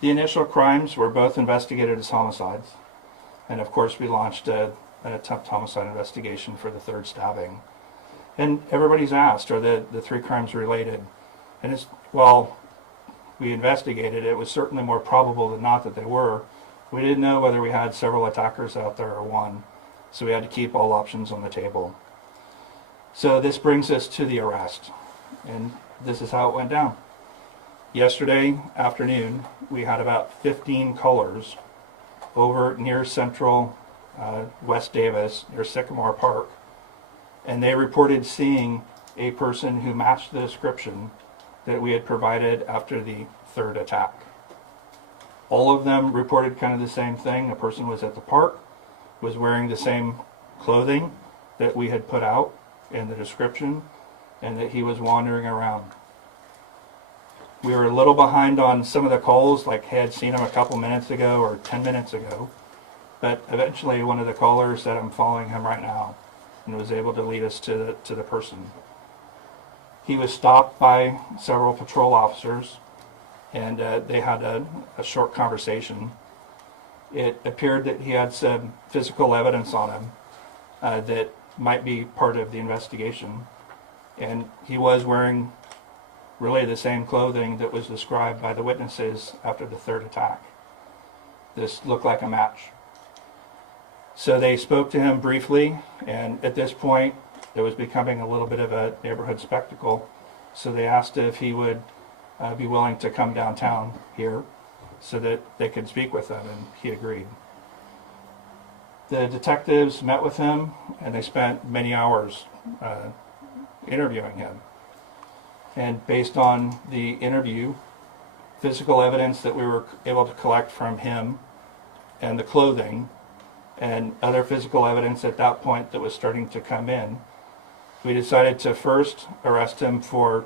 The initial crimes were both investigated as homicides. And of course, we launched an attempt homicide investigation for the third stabbing. And everybody's asked, are the three crimes related? And while we investigated, it was certainly more probable than not that they were. We didn't know whether we had several attackers out there or one. So we had to keep all options on the table. So this brings us to the arrest. And this is how it went down. Yesterday afternoon, we had about 15 callers over near Central West Davis, near Sycamore Park, and they reported seeing a person who matched the description that we had provided after the third attack. All of them reported kind of the same thing. A person was at the park, was wearing the same clothing that we had put out in the description, and that he was wandering around. We were a little behind on some of the calls, like had seen him a couple minutes ago or 10 minutes ago, but eventually one of the callers said, I'm following him right now, and was able to lead us to the person. He was stopped by several patrol officers, and they had a short conversation. It appeared that he had some physical evidence on him that might be part of the investigation, and he was wearing really the same clothing that was described by the witnesses after the third attack. This looked like a match. So they spoke to him briefly, and at this point it was becoming a little bit of a neighborhood spectacle, so they asked if he would be willing to come downtown here so that they could speak with him, and he agreed. The detectives met with him, and they spent many hours interviewing him. And based on the interview, physical evidence that we were able to collect from him, and the clothing, and other physical evidence at that point that was starting to come in, we decided to first arrest him for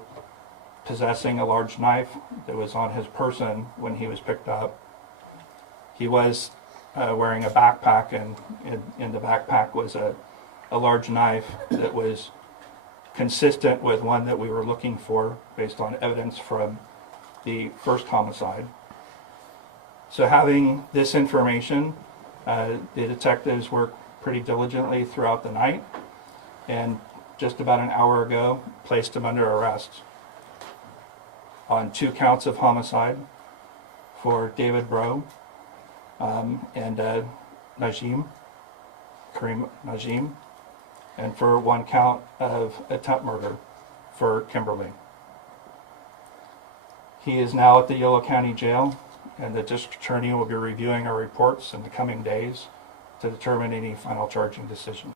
possessing a large knife that was on his person when he was picked up. He was wearing a backpack, and in the backpack was a large knife that was consistent with one that we were looking for based on evidence from the first homicide. So having this information, the detectives worked pretty diligently throughout the night, and just about an hour ago placed him under arrest on 2 counts of homicide for David Breaux and Kareem Najim, and for 1 count of attempt murder for Kimberly. He is now at the Yolo County Jail, and the district attorney will be reviewing our reports in the coming days to determine any final charging decision.